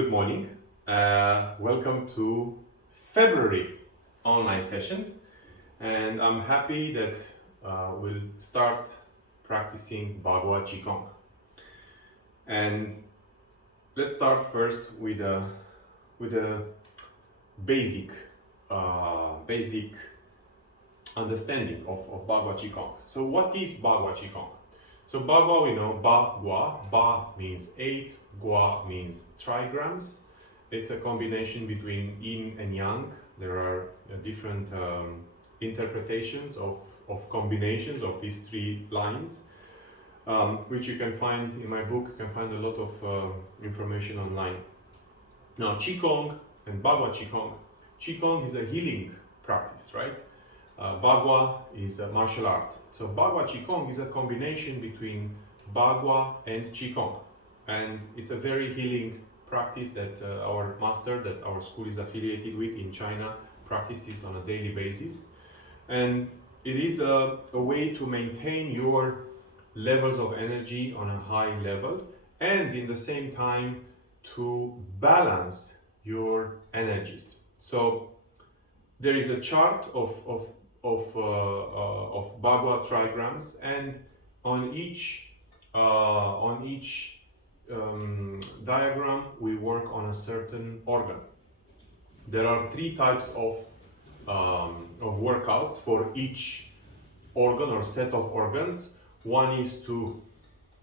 Good morning. Welcome to February online sessions, and I'm happy that we'll start practicing Bagua Qigong. And let's start first with a basic understanding of Bagua Qigong. So, what is Bagua Qigong? So Bagua, we know Bagua. Ba means 8, Gua means trigrams. It's a combination between yin and yang. There are different interpretations of combinations of these three lines, which you can find in my book. You can find a lot of information online. Now, Qigong and Bagua Qigong. Qigong is a healing practice, right? Bagua is a martial art. So Bagua Qigong is a combination between Bagua and Qigong. And it's a very healing practice that our master, that our school is affiliated with in China, practices on a daily basis. And it is a way to maintain your levels of energy on a high level and in the same time to balance your energies. So there is a chart of Bagua trigrams, and on each diagram we work on a certain organ. There are three types of workouts for each organ or set of organs. One is to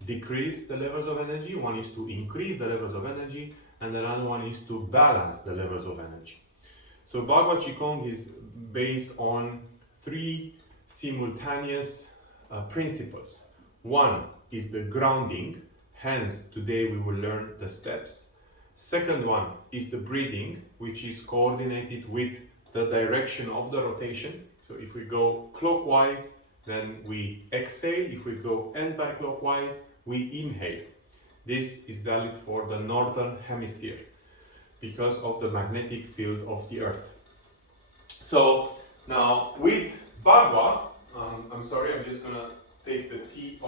decrease the levels of energy, one is to increase the levels of energy, and the other one is to balance the levels of energy. So Bagua Qigong is based on three simultaneous principles. One is the grounding, hence today we will learn the steps. Second one is the breathing, which is coordinated with the direction of the rotation. So if we go clockwise, then we exhale. If we go anti-clockwise, we inhale. This is valid for the northern hemisphere because of the magnetic field of the earth. So now with Bagua, I'm sorry, I'm just gonna take the tea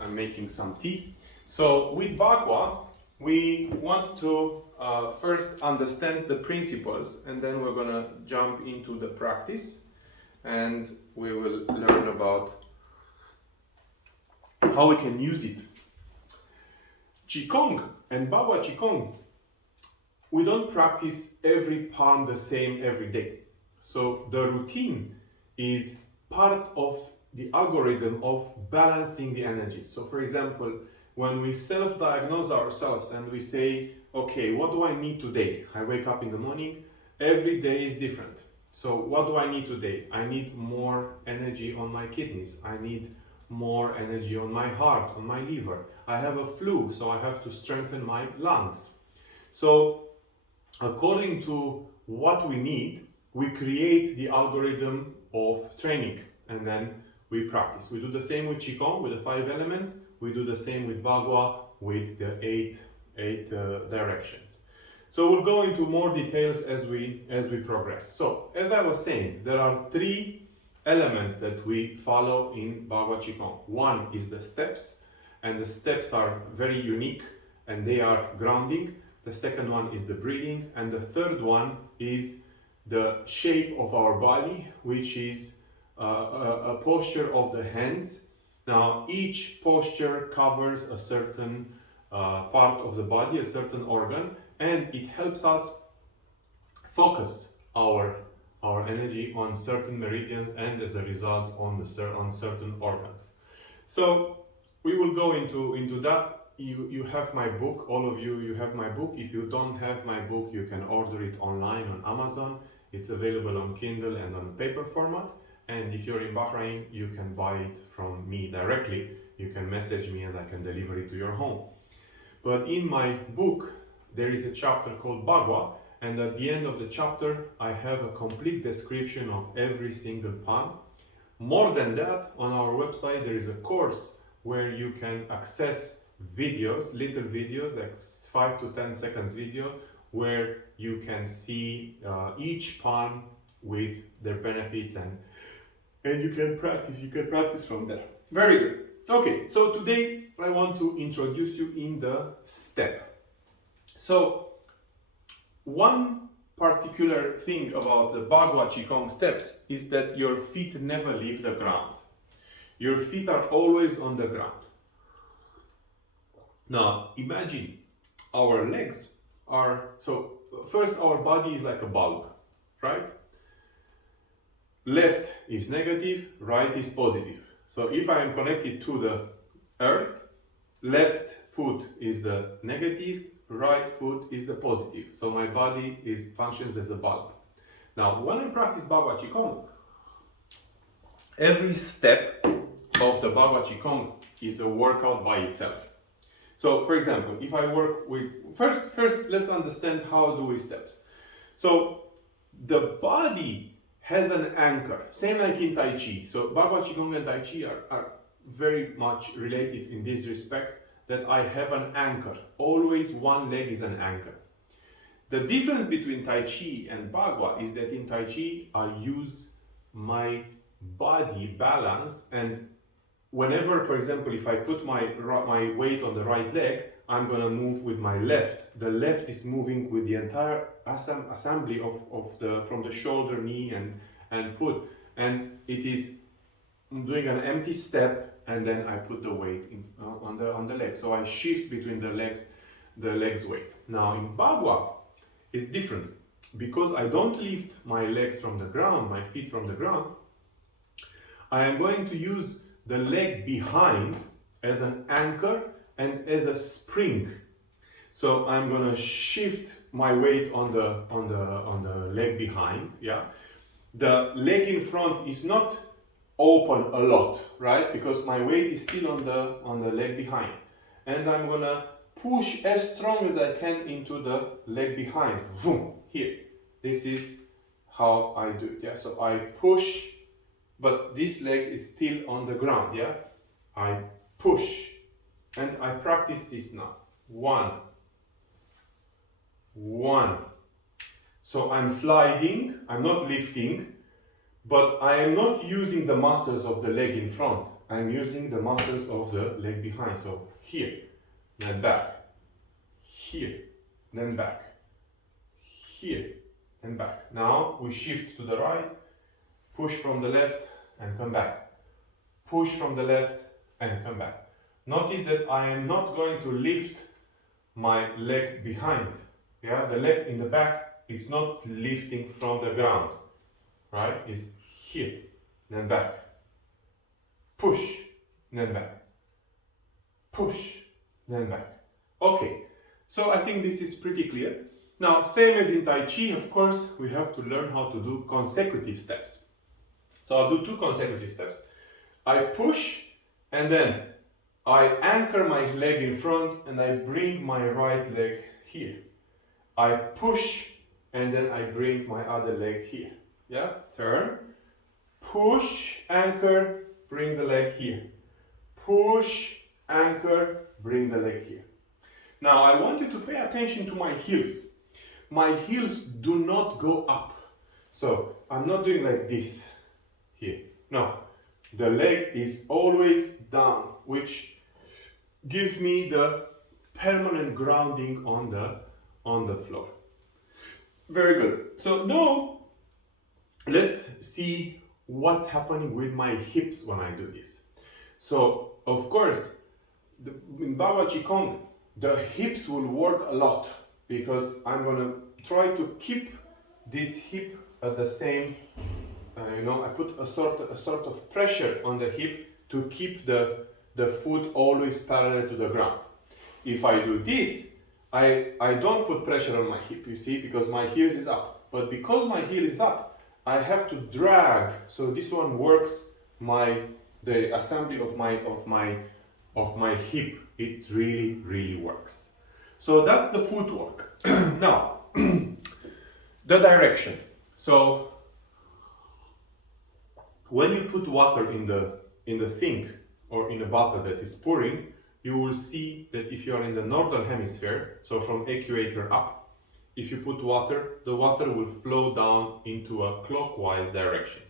I'm making some tea. So with Bagua, we want to first understand the principles, and then we're gonna jump into the practice, and we will learn about how we can use it. Qigong and Bagua Qigong, we don't practice every palm the same every day. So the routine is part of the algorithm of balancing the energies. So for example, when we self-diagnose ourselves and we say, okay, what do I need today? I wake up in the morning, every day is different. So what do I need today? I need more energy on my kidneys. I need more energy on my heart, on my liver. I have a flu, so I have to strengthen my lungs. So according to what we need, we create the algorithm of training, and then we practice. We do the same with Qigong, with the 5 elements. We do the same with Bagua, with the eight directions. So we'll go into more details as we progress. So as I was saying, there are 3 elements that we follow in Bagua Qigong. One is the steps, and the steps are very unique, and they are grounding. The second one is the breathing, and the third one is the shape of our body, which is a posture of the hands. Now, each posture covers a certain part of the body, a certain organ, and it helps us focus our energy on certain meridians, and as a result on certain organs. So we will go into that. You have my book, all of you have my book. If you don't have my book, you can order it online on Amazon. It's available on Kindle and on paper format. And if you're in Bahrain, you can buy it from me directly. You can message me and I can deliver it to your home. But in my book, there is a chapter called Bagua, and at the end of the chapter, I have a complete description of every single palm. More than that, on our website, there is a course where you can access videos, little videos, like 5 to 10 seconds video, where you can see each palm with their benefits, and you can practice from there. Very good. Okay, so today I want to introduce you in the step. So one particular thing about the Bagua Qigong steps is that your feet never leave the ground. Your feet are always on the ground. Now imagine our legs are, so first our body is like a bulb, right? Left is negative, right is positive. So if I am connected to the earth, left foot is the negative, right foot is the positive. So my body functions as a bulb. Now, when I practice Bagua Qigong, every step of the Bagua Qigong is a workout by itself. So, for example, if I work with first let's understand how do we steps. So, the body has an anchor, same like in Tai Chi. So, Bagua Qigong and Tai Chi are very much related in this respect, that I have an anchor. Always one leg is an anchor. The difference between Tai Chi and Bagua is that in Tai Chi I use my body balance, and whenever, for example, if I put my weight on the right leg, I'm gonna move with my left. The left is moving with the entire assembly from the shoulder, knee, and foot, and it is doing an empty step, and then I put the weight on the leg. So I shift between the legs weight. Now in Bagua, it's different because I don't lift my legs from the ground, my feet from the ground. I am going to use the leg behind as an anchor and as a spring. So I'm gonna shift my weight on the leg behind. Yeah, the leg in front is not open a lot, right? Because my weight is still on the leg behind, and I'm gonna push as strong as I can into the leg behind. Boom, here. This is how I do it. Yeah, so I push, but this leg is still on the ground. Yeah, I push, and I practice this now. One. So I'm sliding. I'm not lifting. But I am not using the muscles of the leg in front. I'm using the muscles of the leg behind. So here, then back. Here, then back. Here, then back. Now we shift to the right, push from the left and come back. Push from the left and come back. Notice that I am not going to lift my leg behind. Yeah, the leg in the back is not lifting from the ground. Right? Is here, then back. Push, then back. Push, then back. Okay, so I think this is pretty clear. Now, same as in Tai Chi, of course, we have to learn how to do consecutive steps. So I'll do 2 consecutive steps. I push, and then I anchor my leg in front, and I bring my right leg here. I push, and then I bring my other leg here. Yeah, turn, push, anchor, bring the leg here. Push, anchor, bring the leg here. Now I want you to pay attention to my heels. My heels do not go up. So I'm not doing like this here. No, the leg is always down, which gives me the permanent grounding on the floor. Very good. So now let's see what's happening with my hips when I do this. So, of course, in Bagua Qigong, the hips will work a lot because I'm going to try to keep this hip at the same, I put a sort of pressure on the hip to keep the foot always parallel to the ground. If I do this, I don't put pressure on my hip, you see, because my heel is up. But because my heel is up, I have to drag. So this one works the assembly of my hip. It really works. So that's the footwork. Now, the direction. So when you put water in the sink or in a bottle that is pouring, you will see that if you are in the northern hemisphere, so from equator up, if you put water, the water will flow down into a clockwise direction.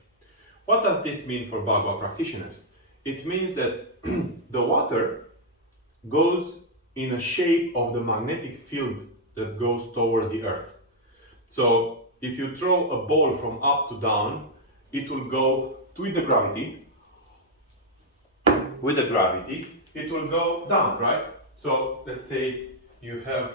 What does this mean for Bagua practitioners? It means that the water goes in a shape of the magnetic field that goes towards the Earth. So if you throw a ball from up to down, it will go with the gravity. With the gravity, it will go down, right? So let's say you have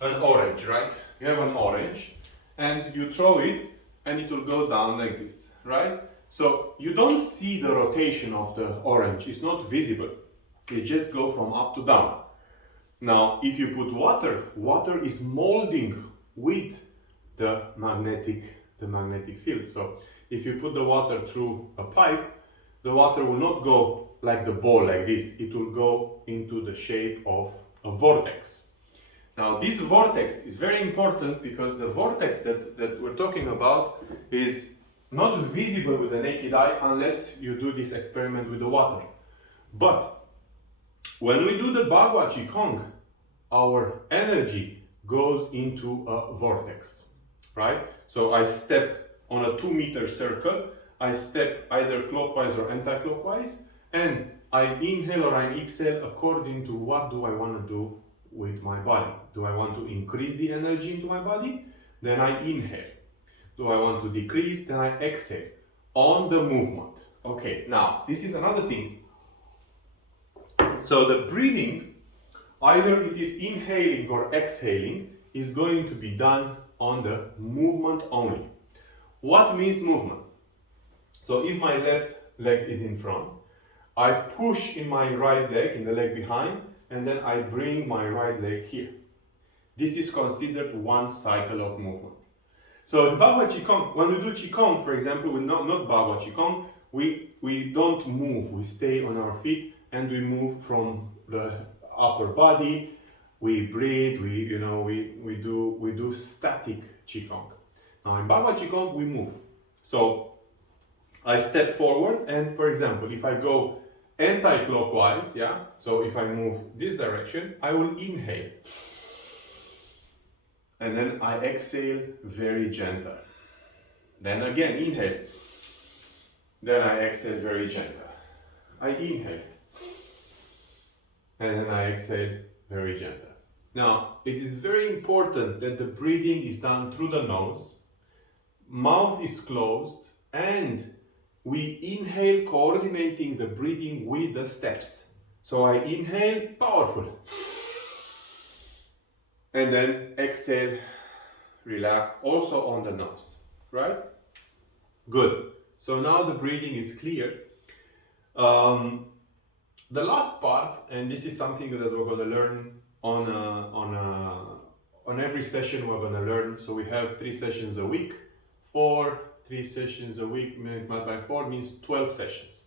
an orange, right? You have an orange and you throw it and it will go down like this, right? So you don't see the rotation of the orange, it's not visible. It just go from up to down. Now, if you put water, water is molding with the magnetic field. So if you put the water through a pipe, the water will not go like the ball like this. It will go into the shape of a vortex. Now, this vortex is very important because the vortex that we're talking about is not visible with the naked eye unless you do this experiment with the water. But when we do the Bagua Qigong, our energy goes into a vortex, right? So I step on a 2-meter circle, I step either clockwise or anti-clockwise, and I inhale or I exhale according to what do I want to do with my body. Do I want to increase the energy into my body? Then I inhale. Do I want to decrease? Then I exhale on the movement. Okay, now this is another thing. So the breathing, either it is inhaling or exhaling, is going to be done on the movement only. What means movement? So if my left leg is in front, I push in my right leg, in the leg behind, and then I bring my right leg here. This is considered one cycle of movement. So in Bagua Qigong, when we do Qigong, for example, with not Bagua Qigong, we don't move, we stay on our feet and we move from the upper body, we breathe, we do static Qigong. Now in Bagua Qigong, we move. So I step forward and, for example, if I go anti-clockwise, yeah, so if I move this direction, I will inhale. And then I exhale very gentle. Then again, inhale. Then I exhale very gentle. I inhale. And then I exhale very gentle. Now, it is very important that the breathing is done through the nose, mouth is closed, and we inhale coordinating the breathing with the steps. So I inhale, powerful. And then exhale, relax, also on the nose, right? Good. So now the breathing is clear. The last part, and this is something that we're going to learn on every session we're going to learn. So we have 3 sessions a week. 3 sessions a week multiplied by 4 means 12 sessions.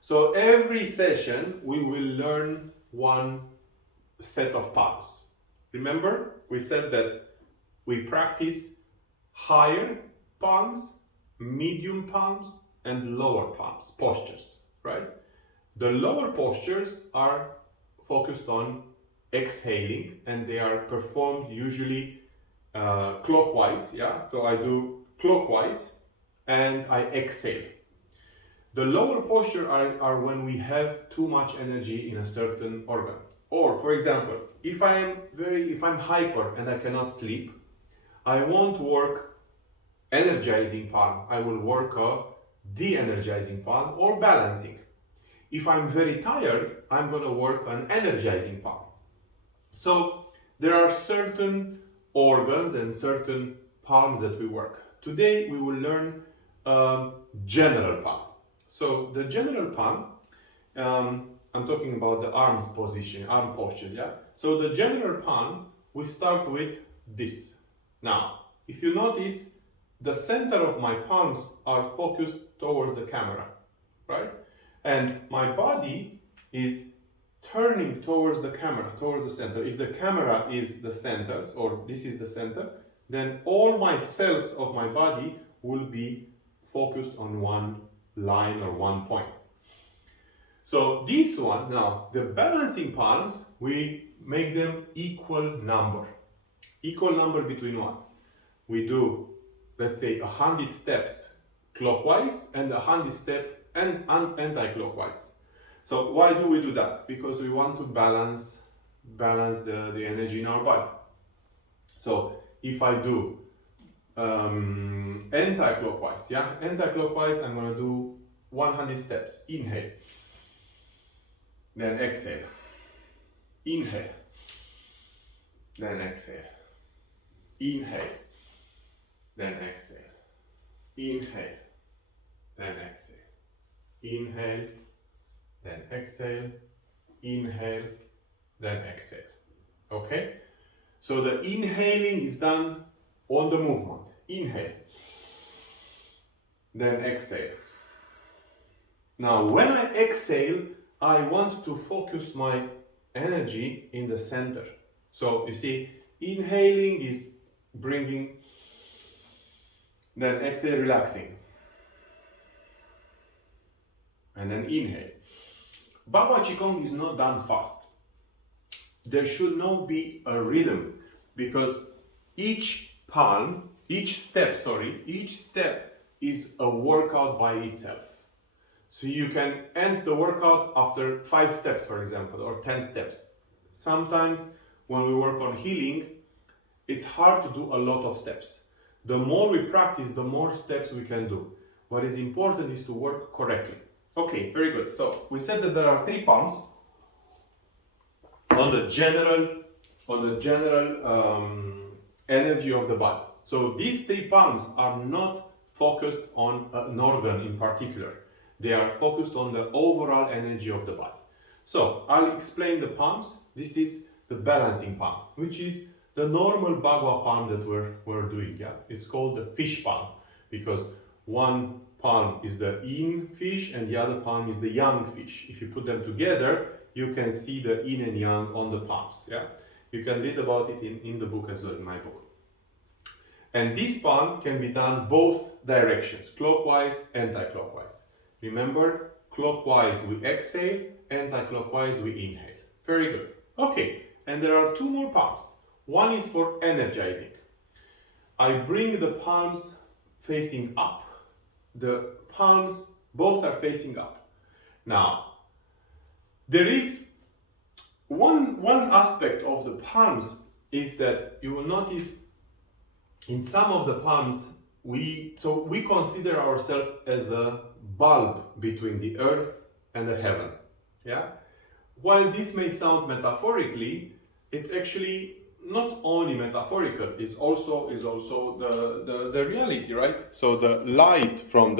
So every session we will learn one set of palms. Remember, we said that we practice higher palms, medium palms, and lower palms, postures, right? The lower postures are focused on exhaling and they are performed usually clockwise, yeah? So I do clockwise and I exhale. The lower posture are when we have too much energy in a certain organ. Or, for example, if I'm hyper and I cannot sleep, I won't work energizing palm. I will work a de-energizing palm or balancing. If I'm very tired, I'm going to work an energizing palm. So there are certain organs and certain palms that we work. Today we will learn general palm. So the general palm, I'm talking about the arms position, arm postures, yeah? So the general palm, we start with this. Now, if you notice, the center of my palms are focused towards the camera, right? And my body is turning towards the camera, towards the center. If the camera is the center, or this is the center, then all my cells of my body will be focused on one line or one point. So this one, now, the balancing palms, we make them equal number. Equal number between what? We do, let's say, 100 steps clockwise and 100 steps and anti-clockwise. So why do we do that? Because we want to balance the energy in our body. So if I do anti-clockwise, anti-clockwise, I'm going to do 100 steps. Inhale, then exhale. Inhale, then exhale. Inhale, then exhale. Inhale, then exhale. Inhale, then exhale. Inhale, then exhale. Okay? So the inhaling is done on the movement. Inhale, then exhale. Now, when I exhale, I want to focus my energy in the center. So you see, inhaling is bringing, then exhale, relaxing, and then inhale. Bagua Qigong is not done fast. There should not be a rhythm, because each step is a workout by itself. So you can end the workout after 5 steps, for example, or 10 steps. Sometimes when we work on healing, it's hard to do a lot of steps. The more we practice, the more steps we can do. What is important is to work correctly. Okay, very good. So we said that there are 3 palms on the general energy of the body. So these 3 palms are not focused on an organ in particular. They are focused on the overall energy of the body. So I'll explain the palms. This is the balancing palm, which is the normal Bagua palm that we're doing. Yeah, it's called the fish palm because one palm is the yin fish and the other palm is the yang fish. If you put them together, you can see the yin and yang on the palms. Yeah, you can read about it in the book as well, in my book. And this palm can be done both directions, clockwise, anti-clockwise. Remember, clockwise we exhale, anti-clockwise we inhale. Very good. Okay, and there are 2 more palms. One is for energizing. I bring the palms facing up. The palms both are facing up. Now, there is one aspect of the palms is that you will notice in some of the palms we consider ourselves as a bulb between the earth and the heaven. Yeah? While this may sound metaphorically, it's actually not only metaphorical, it's also the reality, right? So the light from